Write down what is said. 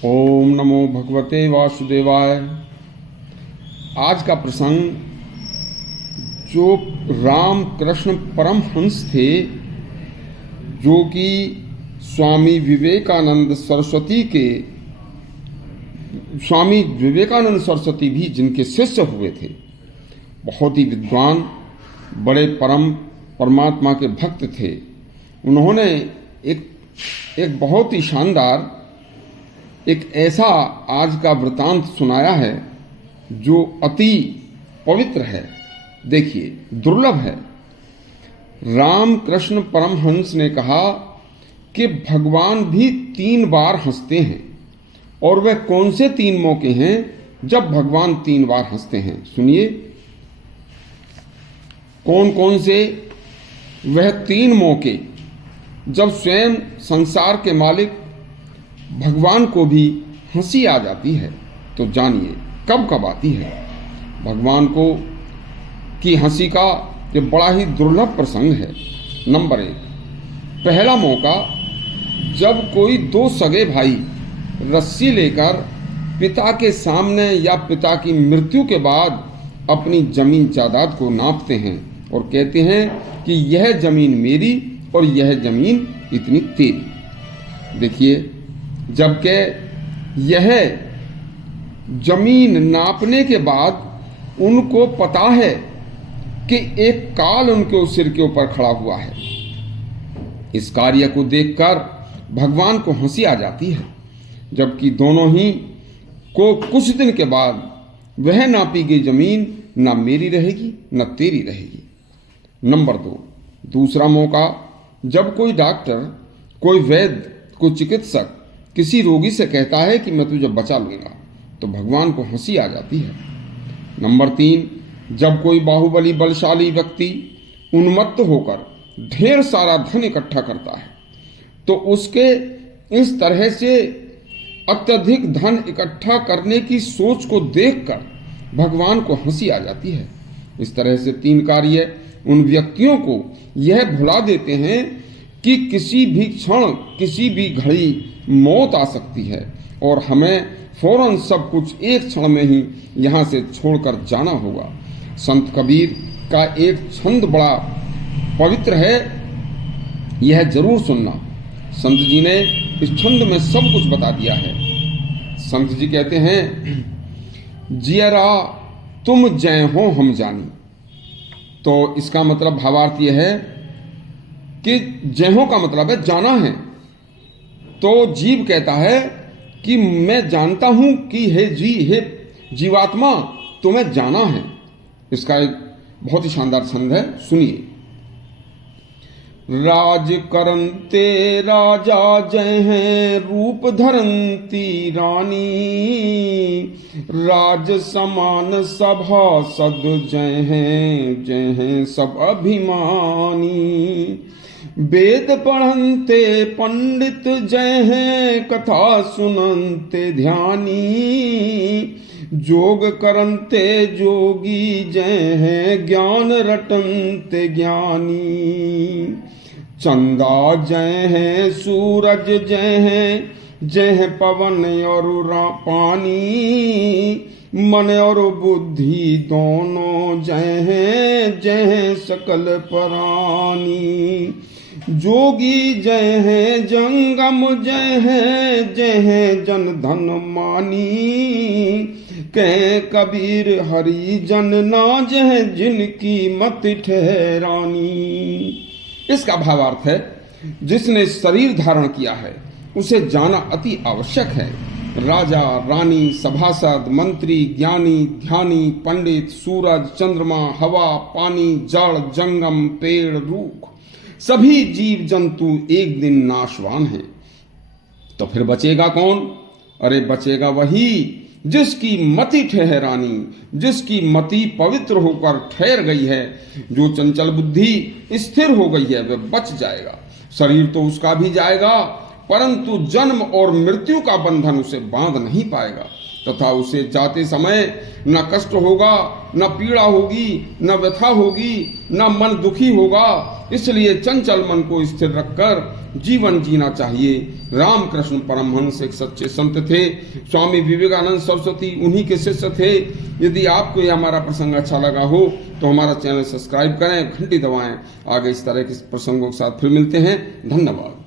ओम नमो भगवते वासुदेवाय। आज का प्रसंग, जो राम कृष्ण परमहंस थे, जो कि स्वामी विवेकानंद सरस्वती भी जिनके शिष्य हुए थे, बहुत ही विद्वान, बड़े परमात्मा के भक्त थे। उन्होंने एक बहुत ही शानदार एक ऐसा आज का वृतांत सुनाया है जो अति पवित्र है। देखिए, दुर्लभ है। राम कृष्ण परमहंस ने कहा कि भगवान भी 3 बार हंसते हैं, और वह कौन से 3 मौके हैं जब भगवान 3 बार हंसते हैं। सुनिए, कौन कौन से वह 3 मौके जब स्वयं संसार के मालिक भगवान को भी हंसी आ जाती है। तो जानिए कब कब आती है भगवान को की हंसी का। ये बड़ा ही दुर्लभ प्रसंग है। नंबर 1, पहला मौका, जब कोई 2 सगे भाई रस्सी लेकर पिता के सामने या पिता की मृत्यु के बाद अपनी जमीन जायदाद को नापते हैं और कहते हैं कि यह जमीन मेरी और यह जमीन इतनी तेरी। देखिए, जबकि यह जमीन नापने के बाद उनको पता है कि एक काल उनके सिर के ऊपर खड़ा हुआ है। इस कार्य को देखकर भगवान को हंसी आ जाती है, जबकि दोनों ही को कुछ दिन के बाद वह नापी गई जमीन न मेरी रहेगी न तेरी रहेगी। नंबर 2, दूसरा मौका, जब कोई डॉक्टर, कोई वैद्य, कोई चिकित्सक किसी रोगी से कहता है कि मैं तुझे बचा लूंगा, तो भगवान को हंसी आ जाती है। नंबर 3, जब कोई बाहुबली बलशाली व्यक्ति उन्मत्त होकर ढेर सारा धन इकट्ठा करता है, तो उसके इस तरह से अत्यधिक धन इकट्ठा करने की सोच को देखकर भगवान को हंसी आ जाती है। इस तरह से 3 कार्य उन व्यक्तियों को यह भुला देते हैं कि किसी भी क्षण, किसी भी घड़ी मौत आ सकती है और हमें फौरन सब कुछ एक क्षण में ही यहाँ से छोड़कर जाना होगा। संत कबीर का एक छंद बड़ा पवित्र है, यह जरूर सुनना। संत जी ने इस छंद में सब कुछ बता दिया है। संत जी कहते हैं, जियरा तुम जय हो हम जानी। तो इसका मतलब, भावार्थ यह है कि जय हो का मतलब है जाना है। तो जीव कहता है कि मैं जानता हूं कि हे जीवात्मा, तुम्हें जाना है। इसका एक बहुत ही शानदार छंद है, सुनिए। राज करंते राजा जय हैं, रूप धरंती रानी, राज समान सभा सद जय हैं सब अभिमानी। वेद पढ़ंते पंडित जय हैं, कथा सुनंते ध्यानी, जोग करंते जोगी जय हैं, ज्ञान रटंते ज्ञानी। चंदा जय हैं, सूरज जय हैं पवन और पानी, मन और बुद्धि दोनों जय हैं सकल प्राणी। जोगी जय हैं, जंगम जय हैं जन धन मानी, कह कबीर हरि जन नाज है, जिनकी मत ठहरानी। इसका भावार्थ है, जिसने शरीर धारण किया है उसे जाना अति आवश्यक है। राजा, रानी, सभासद, मंत्री, ज्ञानी, ध्यानी, पंडित, सूरज, चंद्रमा, हवा, पानी, जड़, जंगम, पेड़, रूख, सभी जीव जंतु एक दिन नाशवान हैं। तो फिर बचेगा कौन? अरे बचेगा वही जिसकी मति ठहरानी, जिसकी मति पवित्र होकर ठहर गई है। जो चंचल बुद्धि स्थिर हो गई है वह बच जाएगा। शरीर तो उसका भी जाएगा, परंतु जन्म और मृत्यु का बंधन उसे बांध नहीं पाएगा, तथा उसे जाते समय न कष्ट होगा, न पीड़ा होगी, न व्यथा होगी, न मन दुखी होगा। इसलिए चंचल मन को स्थिर रखकर जीवन जीना चाहिए। रामकृष्ण परमहंस एक सच्चे संत थे। स्वामी विवेकानंद सरस्वती उन्हीं के शिष्य थे। यदि आपको यह हमारा प्रसंग अच्छा लगा हो तो हमारा चैनल सब्सक्राइब करें, घंटी दबाएं। आगे इस तरह के प्रसंगों के साथ फिर मिलते हैं। धन्यवाद।